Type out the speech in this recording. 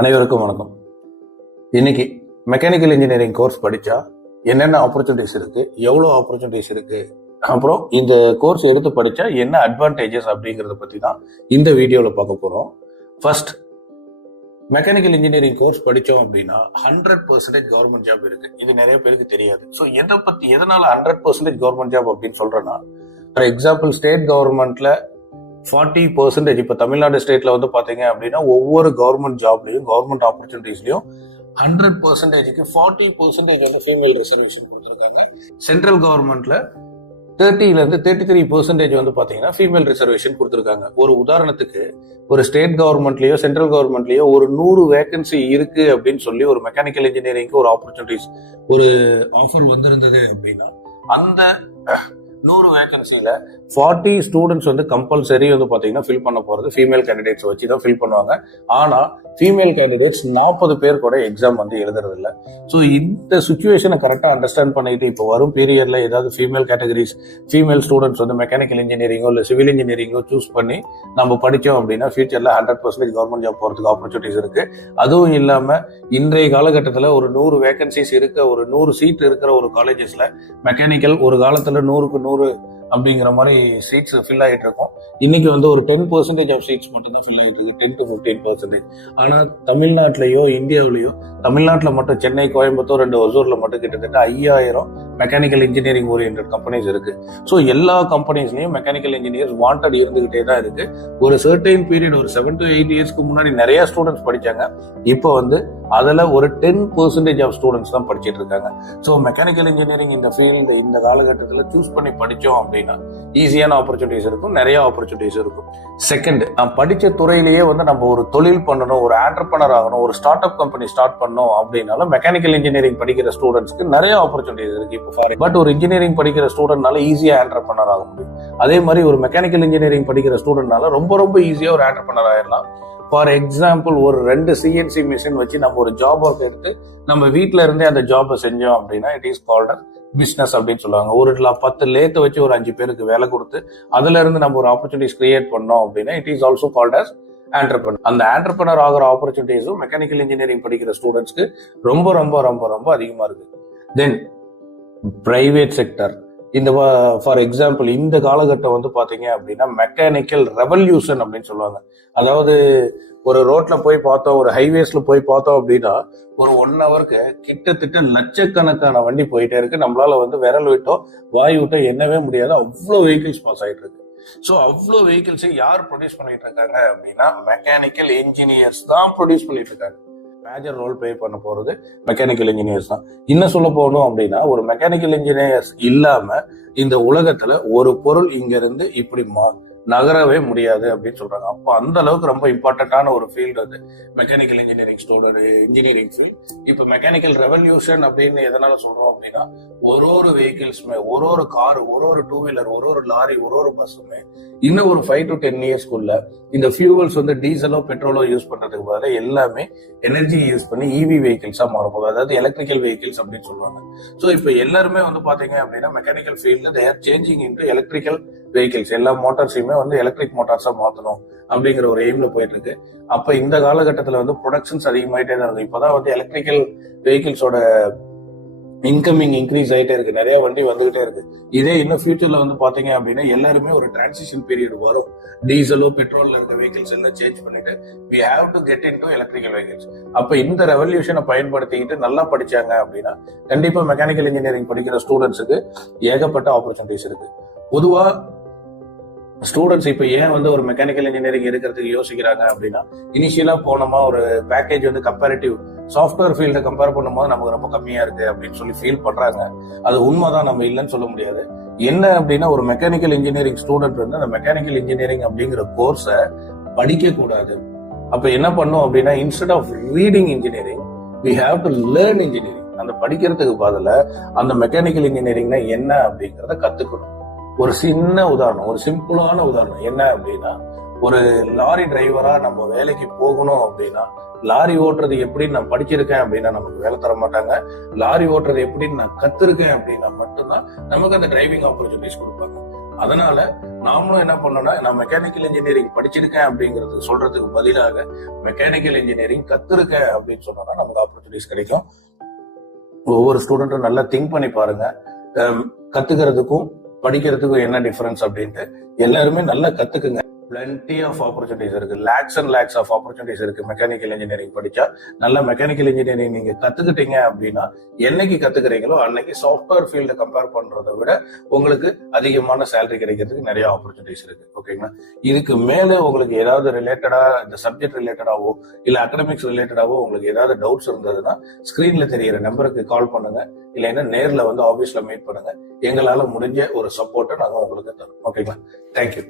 அனைவருக்கும் வணக்கம். இன்னைக்கு மெக்கானிக்கல் இன்ஜினியரிங் கோர்ஸ் படிச்சா என்னென்ன ஆப்பர்ச்சுனிட்டிஸ் இருக்கு, எவ்வளோ ஆப்பர்ச்சுனிட்டிஸ் இருக்கு, அப்புறம் இந்த கோர்ஸ் எடுத்து படிச்சா என்ன அட்வான்டேஜஸ் அப்படிங்கறத பத்தி தான் இந்த வீடியோல பார்க்க போறோம். ஃபர்ஸ்ட், மெக்கானிக்கல் இன்ஜினியரிங் கோர்ஸ் படிச்சோம் அப்படின்னா 100% கவர்மெண்ட் ஜாப் இருக்கு. இது நிறைய பேருக்கு தெரியாது. ஸோ எதனால 100% கவர்மெண்ட் ஜாப் அப்படின்னு சொல்றேன்னா, ஃபார் எக்ஸாம்பிள் ஸ்டேட் கவர்மெண்ட்ல 40%, இப்ப தமிழ்நாடு ஸ்டேட்ல வந்து பாத்தீங்க அப்படின்னா ஒவ்வொரு கவர்மெண்ட் ஜாப்லயும் கவர்மெண்ட் ஆப்பர்ச்சுனிட்டிஸ்லயும் 100%க்கு 40% வந்து ஃபீமேல் ரிசர்வேஷன் கொடுத்துருக்காங்க. சென்ட்ரல் கவர்மெண்ட்ல 33% வந்து பாத்தீங்கன்னா ஃபீமேல் ரிசர்வேஷன் கொடுத்துருக்காங்க. ஒரு உதாரணத்துக்கு, ஒரு ஸ்டேட் கவர்மெண்ட்லயோ சென்ட்ரல் கவர்மெண்ட்லயோ ஒரு 100 வேகன்சி இருக்கு அப்படின்னு சொல்லி ஒரு மெக்கானிக்கல் இன்ஜினியரிங்க்கு ஒரு ஆப்பர்ச்சுனிட்டிஸ் ஒரு ஆஃபர் வந்திருந்தது அப்படின்னா, அந்த 100 வேகன்சில 40 ஸ்டூடெண்ட்ஸ் வந்து கம்பல்சரி வந்து பாத்தீங்கன்னா ஃபில் பண்ண போறது ஃபீமேல் கேண்டிடேட்ஸ் வச்சு தான் ஃபில் பண்ணுவாங்க. ஆனா ஃபீமேல் கேண்டிடேட்ஸ் 40 பேர் கூட எக்ஸாம் வந்து எழுதுறது இல்லை. ஸோ இந்த சுச்சுவேஷனை கரெக்டா அண்டர்ஸ்டாண்ட் பண்ணிட்டு இப்போ வரும் பீரியட்ல ஏதாவது ஃபீமேல் கேட்டகரிஸ், ஃபீமேல் ஸ்டூடெண்ட்ஸ் வந்து மெக்கானிக்கல் இன்ஜினியரிங்கோ இல்லை சிவில் இன்ஜினியரிங்கோ சூஸ் பண்ணி நம்ம படிச்சோம் அப்படின்னா ஃபியூச்சர்ல 100% கவர்மெண்ட் ஜாப் போறதுக்கு ஆப்பர்ச்சுனிட்டிஸ் இருக்கு. அதுவும் இல்லாம இன்றைய காலகட்டத்தில் ஒரு 100 வேகன்சிஸ் இருக்க, ஒரு 100 சீட் இருக்கிற ஒரு காலேஜஸ்ல மெக்கானிக்கல் ஒரு காலத்துல 100க்கு 100 அப்படிங்கிற மாதிரி சீட்ஸ் ஃபில் ஆகிட்டு இருக்கும். இன்னைக்கு வந்து ஒரு 10% ஆஃப் சீட்ஸ் மட்டும் தான் ஃபில் ஆகிட்டு இருக்கு, 10 to 15%. ஆனா தமிழ்நாட்டிலயோ இந்தியாவிலயோ, தமிழ்நாட்டில் மட்டும் சென்னை, கோயம்புத்தூர் அண்ட் ஒசூர்ல மட்டும் கிட்டத்தட்ட 5000 மெக்கானிக்கல் இன்ஜினியரிங் ஓரியன்ட் கம்பெனிஸ் இருக்கு. ஸோ எல்லா கம்பெனிஸ்லயும் மெக்கானிக்கல் இன்ஜினியர்ஸ் வாண்டட் இருந்துகிட்டே தான் இருக்கு. ஒரு சர்டைன் பீரியட், ஒரு 7 to 8 இயர்ஸ்க்கு முன்னாடி நிறைய ஸ்டூடெண்ட்ஸ் படிச்சாங்க. இப்போ வந்து அதுல ஒரு 10% ஆஃப் ஸ்டூடெண்ட்ஸ் தான் படிச்சுட்டு இருக்காங்க. ஸோ மெக்கானிக்கல் இன்ஜினியரிங் இந்த ஃபீல்டு இந்த காலகட்டத்தில் சூஸ் பண்ணி படிச்சோம் அப்படின்னா ஈஸியான ஆப்பர்ச்சுனிட்டிஸ் இருக்கும், நிறைய ஆப்பர்ச்சுனிட்டிஸ் இருக்கும். செகண்ட், நான் படிச்ச துறையிலேயே வந்து நம்ம ஒரு தொழில் பண்ணணும், ஒரு ஆண்டர்பிரனர் ஆகணும், ஒரு ஸ்டார்ட் அப் கம்பெனி ஸ்டார்ட் பண்ணணும் அப்படின்னாலும் மெக்கானிக்கல் இன்ஜினியரிங் படிக்கிற ஸ்டூடெண்ட்ஸ்க்கு நிறைய ஆப்பர்ச்சுனிட்டிஸ் இருக்கு. பட் ஒரு இன்ஜினியரிங் படிக்கிற ஸ்டூடெண்ட்னால ஈஸியா ஆண்டர்பிரனர் ஆக முடியும். அதே மாதிரி ஒரு மெக்கானிக்கல் இன்ஜினியரிங் படிக்கிற ஸ்டூடெண்ட்னால ரொம்ப ஈஸியா ஒரு ஆண்டர்பிரனர் ஆயிடலாம். ஃபார் எக்ஸாம்பிள், ஒரு 2 CNC மிஷின் வச்சு நம்ம ஒரு ஜாப் ஒர்க் எடுத்து நம்ம வீட்டுல இருந்தே அந்த ஜாபை செஞ்சோம் அப்படின்னா இட் இஸ் கால்ட் பிசினஸ் அப்படின்னு சொல்லுவாங்க. ஒரு 10 லேத்தை வச்சு ஒரு 5 பேருக்கு வேலை கொடுத்து அதுல இருந்து நம்ம ஒரு ஆப்பர்ச்சுனிட்டிஸ் கிரியேட் பண்ணோம் அப்படின்னா it is also called as entrepreneur. அந்த ஆண்டர்பிரனர் ஆகிற ஆப்பர்ச்சுனிட்டிஸும் மெக்கானிக்கல் இன்ஜினியரிங் படிக்கிற ஸ்டூடெண்ட்ஸ்க்கு ரொம்ப அதிகமா இருக்கு. தென் பிரைவேட் செக்டர், இந்த ஃபார் எக்ஸாம்பிள் இந்த காலகட்டம் வந்து பாத்தீங்க அப்படின்னா மெக்கானிக்கல் ரெவல்யூஷன் அப்படின்னு சொல்லுவாங்க. அதாவது ஒரு ரோட்ல போய் பார்த்தோம், ஒரு ஹைவேஸ்ல போய் பார்த்தோம் அப்படின்னா ஒரு 1 ஹவருக்கு கிட்டத்தட்ட லட்சக்கணக்கான வண்டி போயிட்டே இருக்கு. நம்மளால வந்து விரல் விட்டோ வாய் விட்டோ எண்ணவே முடியாது, அவ்வளோ வெஹிக்கிள்ஸ் பாஸ் ஆயிட்டு இருக்கு. ஸோ அவ்வளோ வெஹிக்கிள்ஸை யார் ப்ரொடியூஸ் பண்ணிட்டு இருக்காங்க அப்படின்னா மெக்கானிக்கல் இன்ஜினியர்ஸ் தான் ப்ரொடியூஸ் பண்ணிட்டு இருக்காங்க. மேஜர் ரோல் பிளே பண்ண போறது மெக்கானிக்கல் இன்ஜினியர்ஸ் தான். இன்னும் சொல்ல போகணும் அப்படின்னா ஒரு மெக்கானிக்கல் இன்ஜினியர்ஸ் இல்லாம இந்த உலகத்துல ஒரு பொருள் இங்க இருந்து இப்படி நகரவே முடியாது அப்படின்னு சொல்றாங்க. அப்போ அந்த அளவுக்கு ரொம்ப இம்பார்ட்டன்டான ஒரு ஃபீல்டு அது மெக்கானிக்கல் இன்ஜினியரிங் ஃபீல்ட். இப்போ மெக்கானிக்கல் ரெவல்யூஷன் அப்படின்னு எதனால சொல்றோம் அப்படின்னா ஒரு வெஹிக்கிள்ஸுமே, ஒரு கார், ஒரு 2 வீலர், ஒரு லாரி, ஒரு பஸ்ஸுமே இன்னும் ஒரு 5 to 10 இயர்ஸ்க்குள்ள இந்த ஃபியூவல்ஸ் வந்து டீசலோ பெட்ரோலோ யூஸ் பண்றதுக்கு பதிலாக எல்லாமே எனர்ஜி யூஸ் பண்ணி இவி வெஹிக்கிள்ஸா மாறப்போகுது, அதாவது எலக்ட்ரிக்கல் வெஹிக்கிள்ஸ் அப்படின்னு சொல்லுவாங்க. ஸோ இப்போ எல்லாருமே வந்து பாத்தீங்க அப்படின்னா மெக்கானிக்கல் ஃபீல்ட்ல they are changing into electrical vehicles. எல்லா மோட்டார்ஸையுமே வந்து எலக்ட்ரிக் மோட்டார்ஸா மாத்தணும் அப்படிங்கிற ஒரு எய்ம்ல போயிட்டு இருக்கு. அப்ப இந்த காலகட்டத்துல வந்து ப்ரொடக்ஷன்ஸ் அதிகமாயிட்டே தான் இருக்கு. இப்பதான் வந்து எலக்ட்ரிக்கல் வெஹிக்கிள்ஸோட இன்கமிங் இன்க்ரீஸ் ஆகிட்டே இருக்கு, நிறைய வண்டி வந்துகிட்டே இருக்கு. இதே இன்னும் ஃபியூச்சர்ல வந்து பாத்தீங்க அப்படின்னா எல்லாருமே ஒரு டிரான்சிஷன் பீரியட் வரும். டீசலோ பெட்ரோல்ல இருக்க வெஹிக்கிள்ஸ் எல்லாம் சேஞ்ச் பண்ணிட்டு we have to get into electrical vehicles. அப்ப இந்த ரெவல்யூஷனை பயன்படுத்திக்கிட்டு நல்லா படிச்சாங்க அப்படின்னா கண்டிப்பா மெக்கானிக்கல் இன்ஜினியரிங் படிக்கிற ஸ்டூடெண்ட்ஸுக்கு ஏகப்பட்ட ஆப்பர்ச்சுனிட்டிஸ் இருக்கு. பொதுவா ஸ்டூடெண்ட்ஸ் இப்போ ஏன் வந்து ஒரு மெக்கானிக்கல் இன்ஜினியரிங் எடுக்கிறதுக்கு யோசிக்கிறாங்க அப்படின்னா, இனிஷியலா போனோமா ஒரு பேக்கேஜ் வந்து கம்பேரிட்டிவ் சாஃப்ட்வேர் ஃபீல்டை கம்பேர் பண்ணும்போது நமக்கு ரொம்ப கம்மியா இருக்கு அப்படின்னு சொல்லி ஃபீல் பண்றாங்க. அது உண்மைதான், நம்ம இல்லைன்னு சொல்ல முடியாது. என்ன அப்படின்னா ஒரு மெக்கானிக்கல் இன்ஜினியரிங் ஸ்டூடெண்ட் வந்து அந்த மெக்கானிக்கல் இன்ஜினியரிங் அப்படிங்கிற கோர்ஸை படிக்க கூடாது. அப்ப என்ன பண்ணும் அப்படின்னா instead of reading engineering we have to learn engineering. அந்த படிக்கிறதுக்கு பதிலா அந்த மெக்கானிக்கல் இன்ஜினியரிங்னா என்ன அப்படிங்கறத கத்துக்கணும். ஒரு சின்ன உதாரணம், ஒரு சிம்பிளான உதாரணம் என்ன அப்படின்னா, ஒரு லாரி டிரைவரா நம்ம வேலைக்கு போகணும் அப்படின்னா லாரி ஓட்டுறது எப்படின்னு நான் படிச்சிருக்கேன் அப்படின்னா நமக்கு வேலை தர மாட்டாங்க. லாரி ஓட்டுறது எப்படின்னு நான் கத்துருக்கேன் அப்படின்னா மட்டும்தான் நமக்கு அந்த டிரைவிங் ஆப்பர்ச்சுனிட்டிஸ் கொடுப்பாங்க. அதனால நாமளும் என்ன பண்ணோம்னா நான் மெக்கானிக்கல் இன்ஜினியரிங் படிச்சிருக்கேன் அப்படிங்கிறது சொல்றதுக்கு பதிலாக மெக்கானிக்கல் இன்ஜினியரிங் கத்துருக்கேன் அப்படின்னு சொன்னோம்னா நமக்கு ஆப்பர்ச்சுனிட்டிஸ் கிடைக்கும். ஒவ்வொரு ஸ்டூடெண்ட்டும் நல்லா திங்க் பண்ணி பாருங்க, கத்துக்கிறதுக்கும் படிக்கிறதுக்கும் என்ன டிஃபரன்ஸ் அப்படின்ட்டு. எல்லாருமே நல்லா கத்துக்குங்க. plenty ஆஃப் ஆப்பர்ச்சுனிட்டிஸ் இருக்கு, லேக்ஸ் அண்ட் லேக்ஸ் ஆஃப் ஆப்பர்ச்சுனிட்டிஸ் இருக்கு. மெக்கானிக்கல் இன்ஜினியரிங் படிச்சா நல்ல மெக்கானிக்கல் இன்ஜினியரிங் நீங்க கத்துக்கிட்டீங்க அப்படின்னா என்னைக்கு கத்துக்கிறீங்களோ அன்னைக்கு சாஃப்ட்வேர் ஃபீல்டை கம்பேர் பண்றதை விட உங்களுக்கு அதிகமான சேலரி கிடைக்கிறதுக்கு நிறைய ஆப்பர்ச்சுனிட்டிஸ் இருக்கு. ஓகேங்களா? இதுக்கு மேல உங்களுக்கு ஏதாவது ரிலேட்டடா இந்த சப்ஜெக்ட் ரிலேட்டடாவோ இல்ல அகடமிக்ஸ் ரிலேட்டடாவோ உங்களுக்கு ஏதாவது டவுட்ஸ் இருந்ததுன்னா ஸ்கிரீன்ல தெரியிற நம்பருக்கு கால் பண்ணுங்க, இல்லைன்னா நேர்ல வந்து ஆபீஸ்ல மீட் பண்ணுங்க. எங்களால முடிஞ்ச ஒரு சப்போர்ட்டை நாங்க உங்களுக்கு தரோம். ஓகேங்களா? தேங்க்யூ.